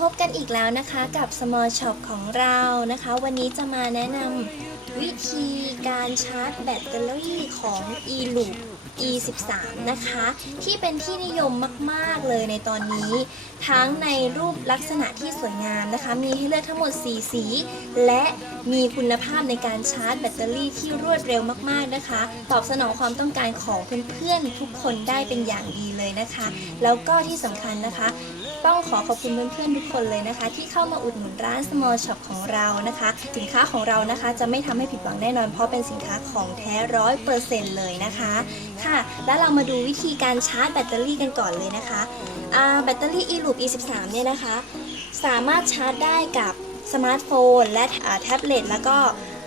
พบกันอีกแล้วนะคะกับ Small Shop ของเรานะคะ วันนี้จะมาแนะนำวิธีการชาร์จแบตเตอรี่ของ eLoop E13 นะคะ ที่เป็นที่นิยมมากๆเลยในตอนนี้ ทั้งในรูปลักษณะที่สวยงามนะคะ มีให้เลือกทั้งหมด 4 สี และมีคุณภาพในการชาร์จแบตเตอรี่ที่รวดเร็วมากๆนะคะ ตอบสนองความต้องการของเพื่อนๆทุกคนได้เป็นอย่างดีเลยนะคะ แล้วก็ที่สำคัญนะคะ ต้องขอขอบคุณเพื่อนๆทุกคนเลยนะคะ ที่เข้ามาอุดหนุนร้าน Small Shop ของเรานะคะ สินค้าของเรานะคะจะไม่ทำให้ผิดหวังแน่นอน เพราะเป็นสินค้าของแท้ร้อยเปอร์เซ็นต์เลยนะคะค่ะ แล้วเรามาดูวิธีการชาร์จแบตเตอรี่กันก่อนเลยนะคะแบตเตอรี่ eLoop E13 เนี่ยนะคะ สามารถชาร์จได้กับสมาร์ทโฟน และแท็บเล็ตแล้วก็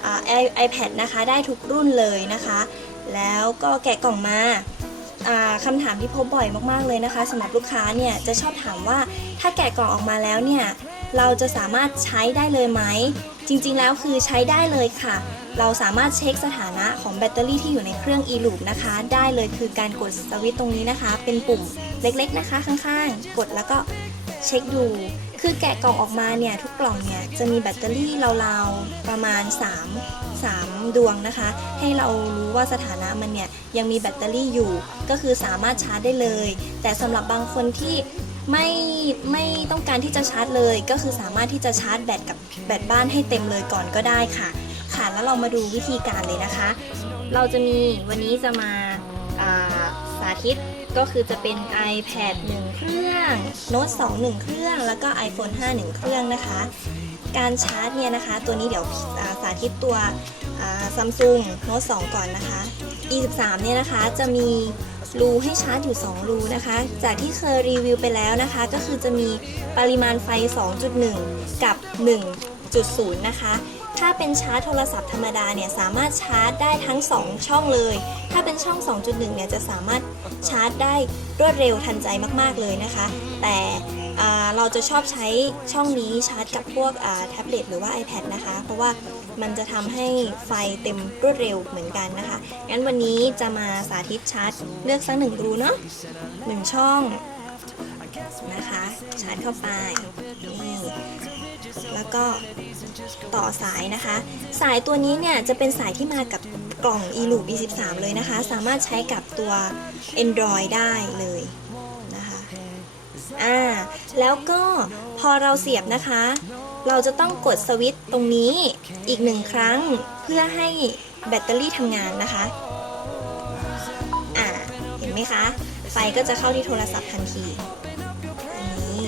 ไอ่า i- iPad นะคะได้ทุกรุ่นเลยนะคะ แล้วก็แกะกล่องมา คำถามที่พบบ่อยมากๆเลยนะคะสำหรับลูกค้าเนี่ยจะชอบถามว่าถ้าแกะกล่องออกมาแล้วเนี่ยเราจะสามารถใช้ได้เลยไหม จริงๆแล้วคือใช้ได้เลยค่ะ เราสามารถเช็คสถานะของแบตเตอรี่ที่อยู่ในเครื่อง e-loop นะคะ ได้เลยคือการกดสวิตช์ตรงนี้นะคะ เป็นปุ่มเล็กๆนะคะ ข้างๆ กดแล้วก็เช็คดู คือแกะกล่องออกมาเนี่ยทุกกล่องเนี่ยจะมีแบตเตอรี่ราวๆประมาณ 3 3 ดวงนะคะ ให้เรารู้ว่าสถานะมันเนี่ยยังมีแบตเตอรี่อยู่ ก็คือสามารถชาร์จได้เลย แต่สำหรับบางคนที่ไม่ไม่ต้องการที่จะชาร์จเลย ก็คือสามารถที่จะชาร์จแบตกับแบตบ้านให้เต็มเลยก่อนก็ได้ค่ะ ค่ะแล้วเรามาดูวิธีการเลยนะคะ เราจะมีวันนี้จะมาาสาธิตก็คือจะเป็น iPad 1 เครื่อง Note 2 1 เครื่อง แล้วก็ iPhone 5 1 เครื่องนะคะ การชาร์จเนี่ยนะคะ ตัวนี้เดี๋ยวาสาธิตตัวซัมซุงโน้ต2ก่อนนะคะ E13 เนี่ยนะคะจะมีรูให้ชาร์จอยู่ 2 รูนะคะ จากที่เคยรีวิวไปแล้วนะคะ ก็คือจะมีปริมาณไฟ 2.1 กับ 1.0 นะคะ ถ้าเป็นชาร์จโทรศัพท์ธรรมดาเนี่ยสามารถชาร์จได้ทั้ง 2 ช่องเลย ถ้าเป็นช่อง 2.1 เนี่ยจะสามารถชาร์จได้รวดเร็วทันใจมาก ๆ เลยนะคะ แต่ เราจะชอบใช้ช่องนี้ชาร์จกับพวกแท็บเล็ตหรือว่า iPad นะคะ เพราะว่ามันจะทำให้ไฟเต็มรวดเร็วเหมือนกันนะคะ งั้นวันนี้จะมาสาธิตชาร์จเลือกสักหนึ่งรูเนาะหนึ่งช่องนะคะ ชาร์จเข้าไปนี่แล้วก็ต่อสายนะคะ สายตัวนี้เนี่ยจะเป็นสายที่มากับกล่อง eLoop E13 เลยนะคะ สามารถใช้กับตัว Android ได้เลย อ่าแล้วก็พอเราเสียบนะคะ เราจะต้องกดสวิตช์ตรงนี้อีกหนึ่งครั้งเพื่อให้แบตเตอรี่ทำงานนะคะอ่าเห็นไหมคะ ไฟก็จะเข้าที่โทรศัพท์ทันทีนี้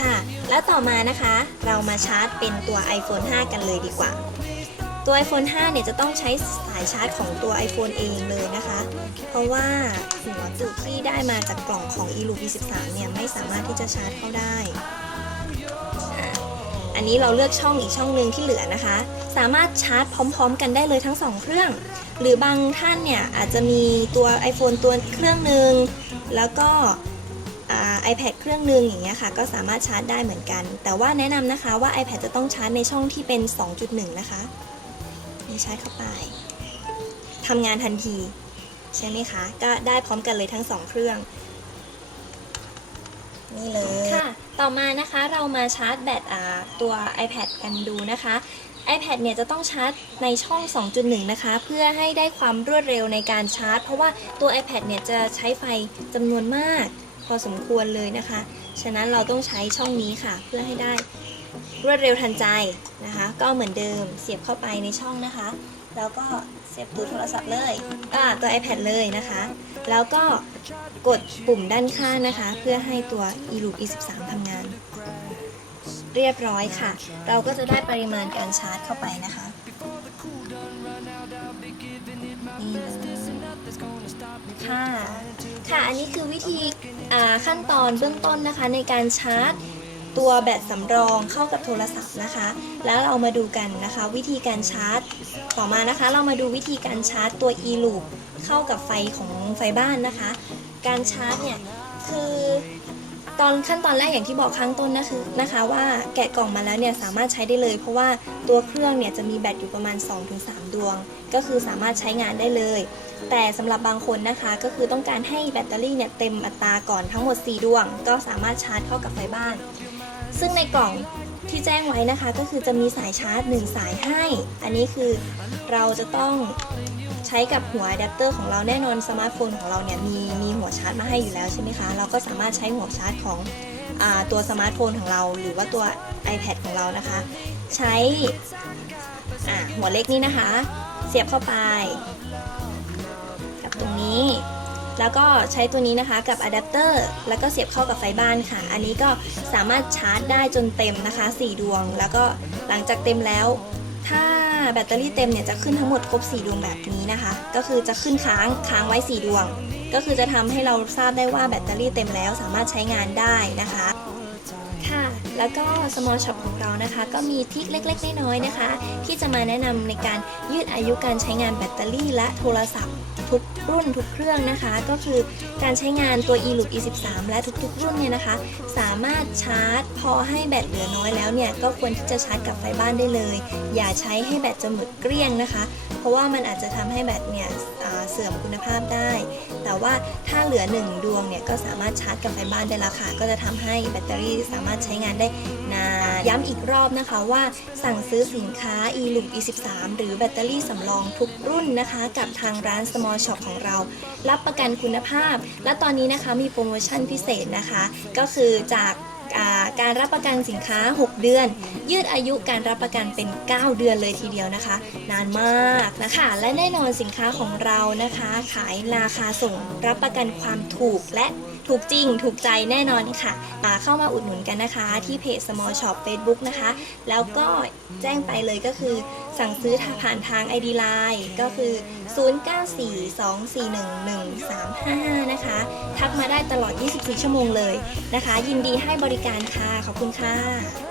ค่ะ แล้วต่อมานะคะ เรามาชาร์จเป็นตัว iPhone 5 กันเลยดีกว่า ตัว iPhone 5 เนี่ยจะต้องใช้สายชาร์จของตัว iPhone เองเลยนะคะ เพราะว่าหัวจุดที่ได้มาจากกล่องของ eLoop V13 เนี่ยไม่สามารถที่จะชาร์จเข้าได้ อันนี้เราเลือกช่องอีกช่องหนึ่งที่เหลือนะคะ สามารถชาร์จพร้อมๆ กันได้เลยทั้ง 2 เครื่อง หรือบางท่านเนี่ยอาจจะมีตัว iPhone ตัวเครื่องหนึ่งแล้วก็อ่า iPad เครื่องหนึ่งอย่างเงี้ยค่ะ ก็สามารถชาร์จได้เหมือนกัน แต่ว่าแนะนำนะคะว่า iPad จะต้องชาร์จในช่องที่เป็น 2.1 นะคะ ชาร์จเข้าไปทำงานทันที ใช่ไหมคะ ก็ได้พร้อมกันเลยทั้งสองเครื่อง นี่เลย ค่ะ ต่อมานะคะเรามาชาร์จแบตอ่าตัว iPad กันดูนะคะ iPad เนี่ยจะต้องชาร์จในช่อง 2.1 นะคะ เพื่อให้ได้ความรวดเร็วในการชาร์จ เพราะว่าตัว iPad เนี่ยจะใช้ไฟจำนวนมาก พอสมควรเลยนะคะ ฉะนั้นเราต้องใช้ช่องนี้ค่ะ เพื่อให้ได้ รวดเร็วทันใจนะคะ ก็เหมือนเดิมเสียบเข้าไปในช่องนะคะ แล้วก็เสียบตู้โทรศัพท์เลยอ่าตัว iPad เลยนะคะ แล้วก็กดปุ่มด้านข้างนะคะ เพื่อให้ตัว eLoop E13 ทำงาน เรียบร้อยค่ะ เราก็จะได้ปริมาณการชาร์จเข้าไปนะคะนี่เลยค่ะ ค่ะ อันนี้คือวิธีขั้นตอนเบื้องต้นนะคะในการชาร์จ ตัวแบตสำรองเข้ากับโทรศัพท์นะคะ แล้วเรามาดูกันนะคะ วิธีการชาร์จ ต่อมานะคะ เรามาดูวิธีการชาร์จตัว e-loop เข้ากับไฟของไฟบ้านนะคะ การชาร์จเนี่ยคือตอนขั้นตอนแรกอย่างที่บอกข้างต้นนะคือนะคะว่าแกะกล่องมาแล้วเนี่ยสามารถใช้ได้เลย เพราะว่าตัวเครื่องเนี่ยจะมีแบตอยู่ประมาณ 2-3 ดวง ก็คือสามารถใช้งานได้เลย แต่สำหรับบางคนนะคะก็คือต้องการให้แบตเตอรี่เนี่ยเต็มอัตราก่อนทั้งหมด 4 ดวง ก็สามารถชาร์จเข้ากับไฟบ้าน ซึ่งในกล่องที่แจ้งไว้นะคะก็คือจะมีสายชาร์จ 1 สายให้ อันนี้คือเราจะต้องใช้กับหัวอะแดปเตอร์ของเราแน่นอนสมาร์ทโฟนของเราเนี่ยมีมีหัวชาร์จมาให้อยู่แล้วใช่ไหมคะ เราก็สามารถใช้หัวชาร์จของอตัวสมาร์ทโฟนของเรา หรือว่าตัว iPad ของเรานะคะ ใช้หัวเล็กนี้นะคะ เสียบเข้าไป กับตรงนี้ แล้วก็ใช้ตัวนี้นะคะกับอะแดปเตอร์แล้วก็เสียบเข้ากับไฟบ้านค่ะ อันนี้ก็สามารถชาร์จได้จนเต็มนะคะ 4 ดวง แล้วก็หลังจากเต็มแล้ว ถ้าแบตเตอรี่เต็มเนี่ยจะขึ้นทั้งหมดครบ 4 ดวงแบบนี้นะคะ ก็คือจะขึ้นค้างค้างไว้ 4 ดวง ก็คือจะทำให้เราทราบได้ว่าแบตเตอรี่เต็มแล้วสามารถใช้งานได้นะคะค่ะ แล้วก็ small shop ของเรานะคะ ก็มีทิคเล็กๆ น้อยๆนะคะ ที่จะมาแนะนำในการยืดอายุการใช้งานแบตเตอรี่และโทรศัพท์ ทุกรุ่นทุกเครื่องนะคะ ก็คือการใช้งานตัว eLoop E13 และทุกๆ รุ่นเนี่ยนะคะ สามารถชาร์จ พอให้แบตเหลือน้อยแล้วเนี่ยก็ควรที่จะชาร์จกลับไฟบ้านได้เลย อย่าใช้ให้แบตจะหมดเกลี้ยงนะคะ เพราะว่ามันอาจจะทำให้แบตเนี่ย เสื่อมคุณภาพได้ แต่ว่าถ้าเหลือ 1 ดวงเนี่ยก็สามารถชาร์จกับไฟบ้านได้แล้วค่ะ ก็จะทำให้แบตเตอรี่สามารถใช้งานได้นานย้ำอีกรอบนะคะว่าสั่งซื้อสินค้า eLoop E13 หรือแบตเตอรี่สำรองทุกรุ่นนะคะ กับทางร้าน Small Shop ของเรา รับประกันคุณภาพ และตอนนี้นะคะมีโปรโมชั่นพิเศษนะคะ ก็คือจาก การรับประกันสินค้า 6 เดือน ยืดอายุการรับประกันเป็น 9 เดือนเลยทีเดียวนะคะ นานมากนะคะ และแน่นอนสินค้าของเรานะคะ ขายราคาส่งรับประกันความถูกและถูกจริง ถูกใจแน่นอนค่ะอ่าเข้ามาอุดหนุนกันนะคะ ที่เพจ Small Shop Facebook นะคะ แล้วก็แจ้งไปเลยก็คือ สั่งซื้อผ่านทาง ID Line ก็คือ 0942411355 นะคะ ทักมาได้ตลอด 24 ชั่วโมงเลยนะคะ ยินดีให้บริการค่ะ ขอบคุณค่ะ